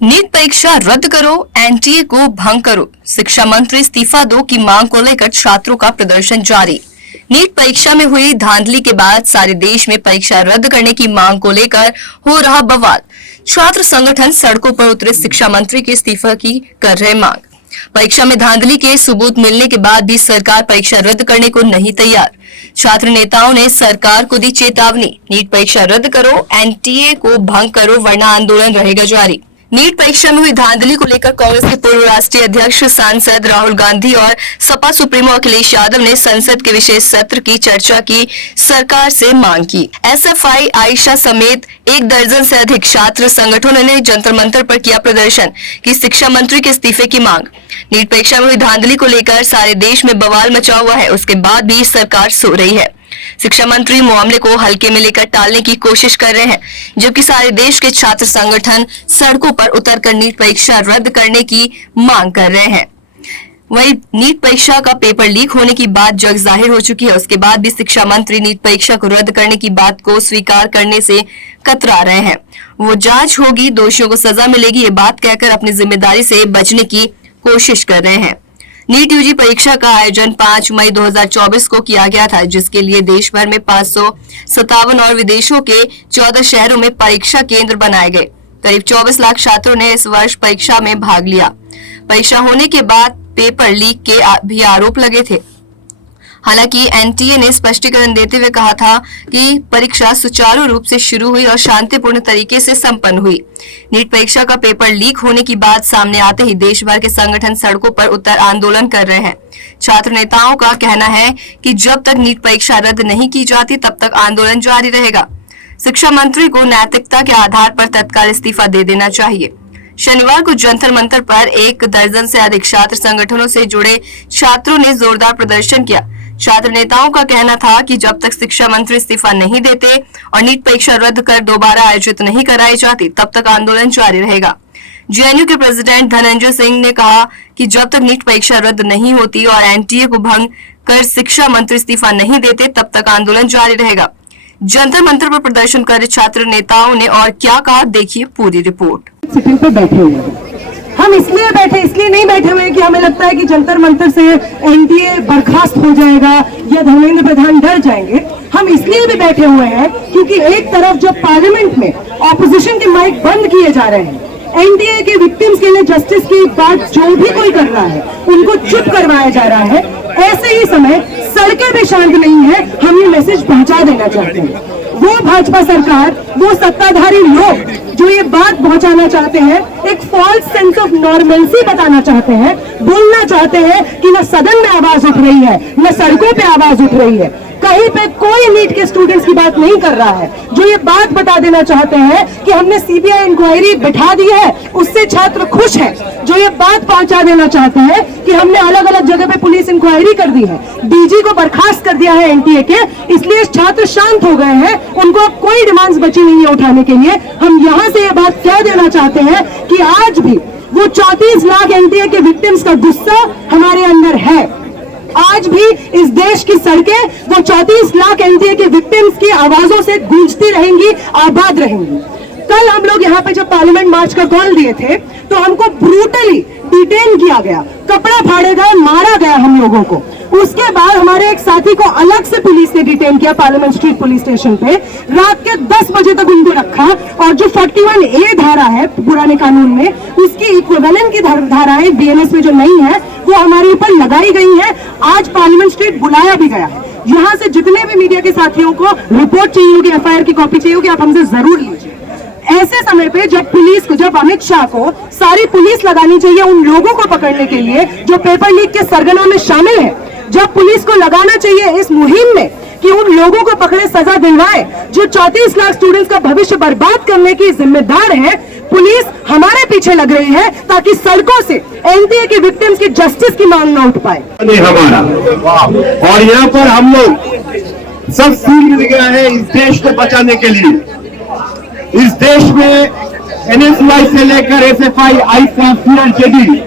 NEET परीक्षा रद्द करो, एनटीए को भंग करो, शिक्षा मंत्री इस्तीफा दो की मांग को लेकर छात्रों का प्रदर्शन जारी। नीट परीक्षा में हुई धांधली के बाद सारे देश में परीक्षा रद्द करने की मांग को लेकर हो रहा बवाल। छात्र संगठन सड़कों पर उतरे, शिक्षा मंत्री के इस्तीफा की कर रहे मांग। परीक्षा में धांधली के सबूत मिलने के बाद भी सरकार परीक्षा रद्द करने को नहीं तैयार। छात्र नेताओं ने सरकार को दी चेतावनी, नीट परीक्षा रद्द करो, एनटीए को भंग करो वरना आंदोलन रहेगा जारी। नीट परीक्षा में हुई धांधली को लेकर कांग्रेस के पूर्व राष्ट्रीय अध्यक्ष सांसद राहुल गांधी और सपा सुप्रीमो अखिलेश यादव ने संसद के विशेष सत्र की चर्चा की सरकार से मांग की। एसएफआई, आयशा समेत 1 दर्जन से अधिक छात्र संगठनों ने जंतर मंतर पर किया प्रदर्शन की शिक्षा मंत्री के इस्तीफे की मांग। नीट परीक्षा में हुई धांधली को लेकर सारे देश में बवाल मचा हुआ है, उसके बाद भी सरकार सो रही है। शिक्षा मंत्री मामले को हल्के में लेकर टालने की कोशिश कर रहे हैं, जबकि सारे देश के छात्र संगठन सड़कों पर उतरकर नीट परीक्षा रद्द करने की मांग कर रहे हैं। वहीं नीट परीक्षा का पेपर लीक होने की बात जग जाहिर हो चुकी है, उसके बाद भी शिक्षा मंत्री नीट परीक्षा को रद्द करने की बात को स्वीकार करने से कतरा रहे हैं। वो जांच होगी, दोषियों को सजा मिलेगी, ये बात कहकर अपनी जिम्मेदारी से बचने की कोशिश कर रहे हैं। नीट यूजी परीक्षा का आयोजन 5 मई 2024 को किया गया था, जिसके लिए देश भर में 557 और विदेशों के 14 शहरों में परीक्षा केंद्र बनाए गए। करीब 24 लाख छात्रों ने इस वर्ष परीक्षा में भाग लिया। परीक्षा होने के बाद पेपर लीक के भी आरोप लगे थे। हालांकि एनटीए ने स्पष्टीकरण देते हुए कहा था कि परीक्षा सुचारू रूप से शुरू हुई और शांतिपूर्ण तरीके से संपन्न हुई। नीट परीक्षा का पेपर लीक होने की बात सामने आते ही देश भर के संगठन सड़कों पर उतर आंदोलन कर रहे हैं। छात्र नेताओं का कहना है कि जब तक नीट परीक्षा रद्द नहीं की जाती तब तक आंदोलन जारी रहेगा। शिक्षा मंत्री को नैतिकता के आधार पर तत्काल इस्तीफा दे देना चाहिए। शनिवार को जंतर मंतर पर 1 दर्जन से अधिक छात्र संगठनों से जुड़े छात्रों ने जोरदार प्रदर्शन किया। छात्र नेताओं का कहना था कि जब तक शिक्षा मंत्री इस्तीफा नहीं देते और नीट परीक्षा रद्द कर दोबारा आयोजित नहीं कराई जाती तब तक आंदोलन जारी रहेगा। जेएनयू के प्रेसिडेंट धनंजय सिंह ने कहा कि जब तक नीट परीक्षा रद्द नहीं होती और एनटीए को भंग कर शिक्षा मंत्री इस्तीफा नहीं देते तब तक आंदोलन जारी रहेगा। जंतर मंतर पर प्रदर्शन कर रहे छात्र नेताओं ने और क्या कहा, देखिए पूरी रिपोर्ट। सिटिंग पे बैठे हुए हैं। हम इसलिए नहीं बैठे हुए हैं कि हमें लगता है कि जंतर मंतर से एनटीए बर्खास्त हो जाएगा या धर्मेंद्र प्रधान डर जाएंगे। हम इसलिए भी बैठे हुए हैं क्योंकि एक तरफ जब पार्लियामेंट में ऑपोजिशन के माइक बंद किए जा रहे हैं, एनटीए के विक्टिम्स के लिए जस्टिस की बात जो भी कोई कर रहा है उनको चुप करवाया जा रहा है, ऐसे ही समय सड़कें भी शांत नहीं है। हम ये मैसेज पहुंचा देना चाहते हैं। वो भाजपा सरकार, वो सत्ताधारी लोग जो ये बात पहुंचाना चाहते हैं, एक फॉल्स सेंस ऑफ नॉर्मलसी बताना चाहते हैं, बोलना चाहते हैं कि न सदन में आवाज उठ रही है न सड़कों पे आवाज उठ रही है, कहीं पे कोई नीट के स्टूडेंट्स की बात नहीं कर रहा है। जो ये बात बता देना चाहते हैं कि हमने सीबीआई इंक्वायरी बिठा दी है, उससे छात्र खुश हैं। जो ये बात पहुंचा देना चाहते हैं कि हमने अलग अलग जगह पे पुलिस इंक्वायरी कर दी है, डीजी को बर्खास्त कर दिया है एनटीए के, इसलिए छात्र शांत हो गए हैं, उनको अब कोई डिमांड्स बची नहीं है उठाने के लिए। हम यहाँ से ये बात कह देना चाहते हैं कि आज भी वो 34 लाख एनटीए के विक्टिम्स का गुस्सा हमारे अंदर है। आज भी इस देश की सड़कें वो 34 लाख एनटीए के विक्टिम्स की आवाजों से गूंजती रहेंगी, आबाद रहेंगी। कल हम लोग यहाँ पे जब पार्लियामेंट मार्च का कॉल दिए थे तो हमको ब्रूटली डिटेन किया गया, कपड़ा फाड़े गए, मारा गया हम लोगों को। उसके बाद हमारे एक साथी को अलग से पुलिस ने डिटेन किया पार्लियामेंट स्ट्रीट पुलिस स्टेशन पे, रात के 10 बजे तक उनको रखा और जो 41A धारा है पुराने कानून में, उसकी इक्विवेलेंट की धाराएं बीएनएस में जो नहीं है वो हमारे ऊपर लगाई गई है। आज पार्लियामेंट स्ट्रीट बुलाया भी गया है। यहाँ से जितने भी मीडिया के साथियों को रिपोर्ट चाहिए होगी, एफआईआर की कॉपी चाहिए होगी, आप हमसे जरूर लीजिए। ऐसे समय पे जब अमित शाह को सारी पुलिस लगानी चाहिए उन लोगों को पकड़ने के लिए जो पेपर लीक के सरगना में शामिल है, जब पुलिस को लगाना चाहिए इस मुहिम में कि उन लोगों को पकड़े, सजा दिलवाए जो 34 लाख स्टूडेंट्स का भविष्य बर्बाद करने की जिम्मेदार है, पुलिस हमारे पीछे लग रही है ताकि सड़कों से एनटीए के विक्टिम्स की जस्टिस की मांग न उठ पाए। हमारा और यहाँ पर हम लोग सब सील मिल गया है इस देश को बचाने के लिए। इस देश में एनएसयूआई से लेकर एसएफआई, आयशा, सीआरजेडी,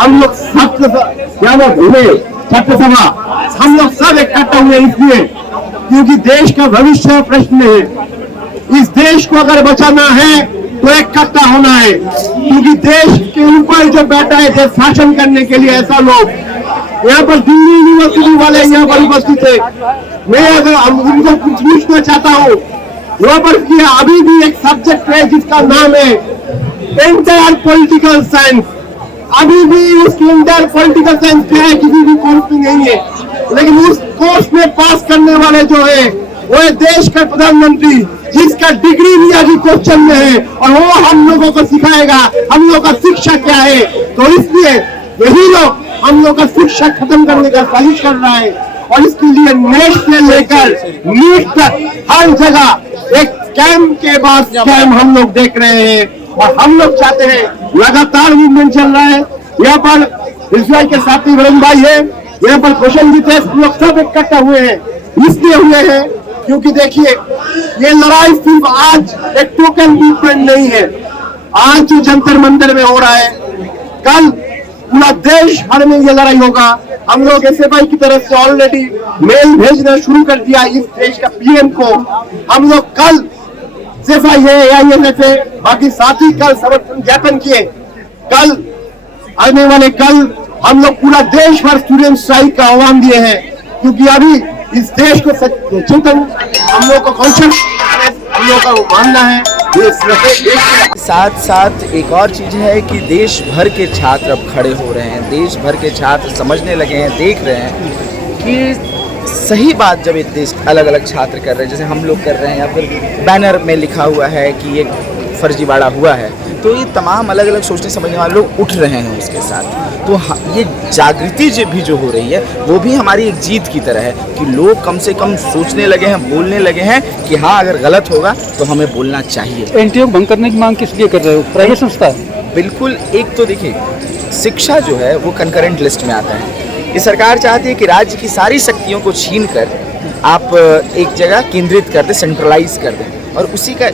हम लोग छात्र सभा, हम लोग सब इकट्ठा हुए इसलिए क्योंकि देश का भविष्य प्रश्न है। इस देश को अगर बचाना है तो इकट्ठा होना है, क्योंकि देश के ऊपर जो बैठा है देश शासन करने के लिए ऐसा लोग, यहाँ पर दिल्ली यूनिवर्सिटी वाले यहाँ पर उपस्थित है। मैं अगर उनको कुछ पूछना चाहता हूँ, वहाँ पर अभी भी एक सब्जेक्ट है जिसका नाम है इंटर पॉलिटिकल साइंस। अभी भी उसके इंटर पॉलिटिकल साइंस क्या है किसी भी कोर्स में नहीं है, लेकिन उस कोर्स में पास करने वाले जो है वो है देश का प्रधानमंत्री, जिसका डिग्री भी अभी क्वेश्चन में है, और वो हम लोगों को सिखाएगा हम लोगों का शिक्षा क्या है। तो इसलिए यही लोग हम लोग का शिक्षा खत्म करने का साजिश कर रहा है, और इसके लिए नेट से लेकर नीट तक हर जगह एक स्कैम के बाद स्कैम हम लोग देख रहे हैं। और हम लोग चाहते हैं, लगातार मूवमेंट चल रहा है, यहाँ पर इसराइल के साथी वरुण भाई है, यहाँ पर क्वेश्चन भी थे, लोग सब इकट्ठा हुए हैं, इसलिए हुए हैं क्योंकि देखिए ये लड़ाई सिर्फ आज एक टोकन मूवमेंट नहीं है। आज जो जंतर मंतर में हो रहा है, कल पूरा देश भर में ये लड़ाई होगा। हम लोग एसएफआई की तरफ से ऑलरेडी मेल भेजना शुरू कर दिया इस देश का पीएम को। हम लोग कल एसएफआई है, एआईएसएफ है, बाकी साथी कल समर्थन ज्ञापन किए। कल आने वाले कल हम लोग पूरा देश भर स्टूडेंट स्ट्राइक का आह्वान दिए हैं, क्योंकि अभी इस देश को चेतन हम लोग को कॉन्शियस हम लोग का मानना है। साथ साथ एक और चीज़ है कि देश भर के छात्र अब खड़े हो रहे हैं, देश भर के छात्र समझने लगे हैं, देख रहे हैं कि सही बात जब एक देश अलग अलग छात्र कर रहे हैं, जैसे हम लोग कर रहे हैं, या फिर बैनर में लिखा हुआ है कि ये फर्जीवाड़ा हुआ है, तो ये तमाम अलग अलग सोचने समझने वाले लोग उठ रहे हैं उसके साथ। तो ये जागृति भी जो हो रही है वो भी हमारी एक जीत की तरह है कि लोग कम से कम सोचने लगे हैं, बोलने लगे हैं कि हाँ अगर गलत होगा तो हमें बोलना चाहिए। एनटीए को भंग करने की मांग किस लिए कर रहे हो? प्राइवेट संस्था है। बिल्कुल, एक तो देखिए शिक्षा जो है वो कंकरेंट लिस्ट में आता है। ये सरकार चाहती है कि राज्य की सारी शक्तियों को छीन कर आप एक जगह केंद्रित कर दें, सेंट्रलाइज कर दें, और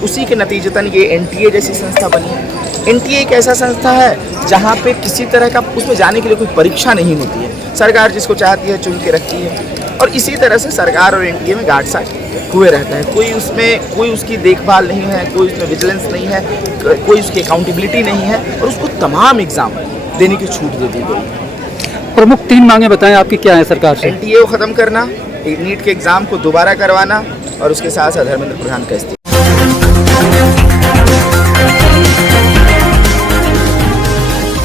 उसी के नतीजतन ये एनटीए जैसी संस्था बनी है। एनटीए एक ऐसा संस्था है जहाँ पे किसी तरह का उसमें जाने के लिए कोई परीक्षा नहीं होती है, सरकार जिसको चाहती है चुन के रखती है, और इसी तरह से सरकार और एनटीए में गांठ साठ हुए रहता है। कोई उसकी देखभाल नहीं है, कोई उसमें विजिलेंस नहीं है, कोई उसकी अकाउंटेबिलिटी नहीं है, और उसको तमाम एग्ज़ाम देने की छूट दे दी गई। प्रमुख 3 मांगे बताएं आपकी क्या है सरकार से? एनटीए को ख़त्म करना, नीट के एग्ज़ाम को दोबारा करवाना, और उसके साथ साथ धर्मेंद्र प्रधान का इस्तीफा।